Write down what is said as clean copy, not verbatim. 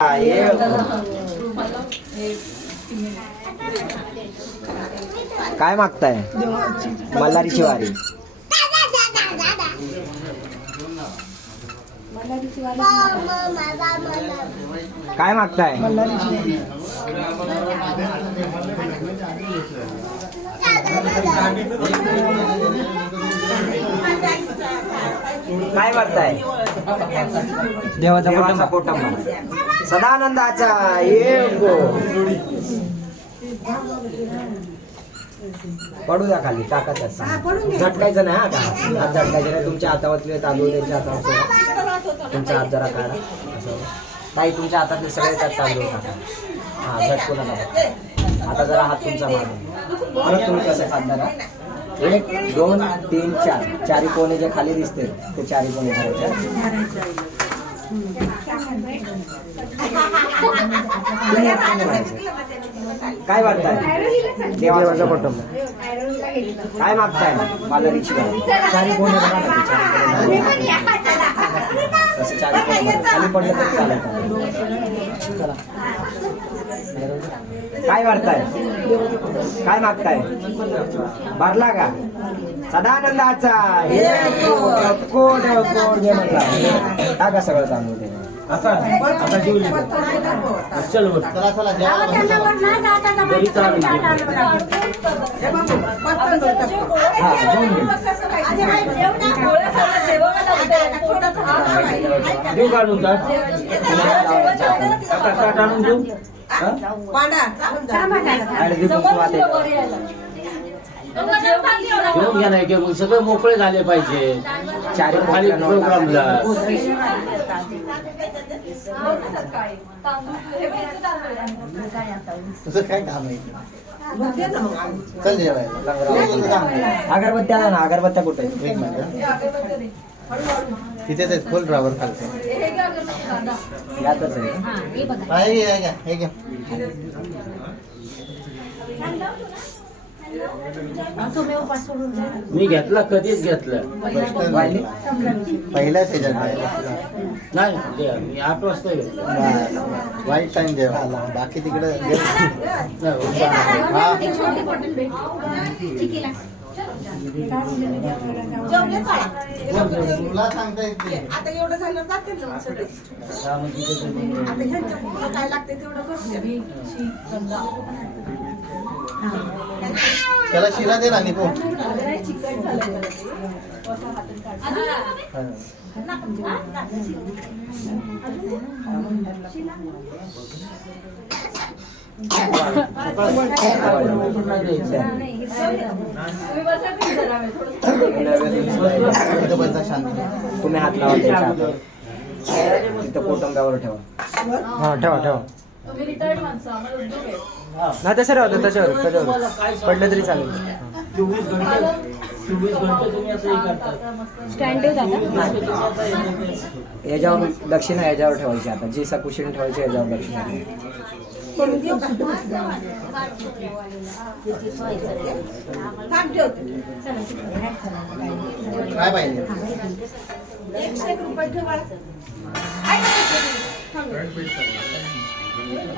काय मागताय? मल्हारीची वारी. काय मागताय? काय मागताय? देवाचा कुटुंब सदानंदाचा पडू द्या खाली, टाकायचं झटकायचं नाही. आता हात झटकायचं नाही. तुमच्या हातावरले तांदूळ त्यांच्या हातावर सोडा. तुमचा हात जरा काढा असं. ताई तुमच्या हातातले सगळे त्यात तांदूळ टाका. हा झटकू नका. आता जरा हात तुमचा मारून परत तुम्ही कसं काढणार? 1 2 3 4 चारी कोणे जे खाली दिसते ते चारी कोणे करायचे. काय वाटताय? देवाचा कुटुंब काय मागताय? मल्हारीची वारी. चारी कोणे बघा ना, तसं चारी कोणे खाली पडलं तर चालत. काय वाटताय? काय मागताय? भरला का? सदानंदाचा कोड कोड घे म्हटला. टाका सगळं तांदूळ ते. आता चल चला चला देऊ काढून आणून देऊ. घेऊन घ्या नाही की मग सगळे मोकळे झाले पाहिजे. चारी खाली प्रोग्रामला तुझं काय काम आहे? चल जेवायला. अगरबत्त्या ना, अगरबत्त्या कुठे? एक मिनिट तिथेच आहेत. खोल ड्रायव्हर खालते यातच आहे. हे घ्या. मी घेतला, कधीच घेतलं. पहिल्याच नाही, मी 8 वाजता घेतलं. वाईट टाइम देवा. बाकी तिकडे तुला सांगता येते. आता एवढं झालं जाते ना सगळे. काय लागते तेवढं त्याला शिरा दे ना निको. तुम्ही हात लावा तिथं कोटंब्यावर ठेवा. हा ठेवा. नाही तसं राहतं. त्याच्यावर पडलं तरी चालेल. 24 घंटे तुम्ही असं याच्यावर दक्षिणा याच्यावर ठेवायची. आता जी सकुशीने ठेवायची याच्यावर दक्षिणा. काय पाहिजे? 100 रुपये ठेवा.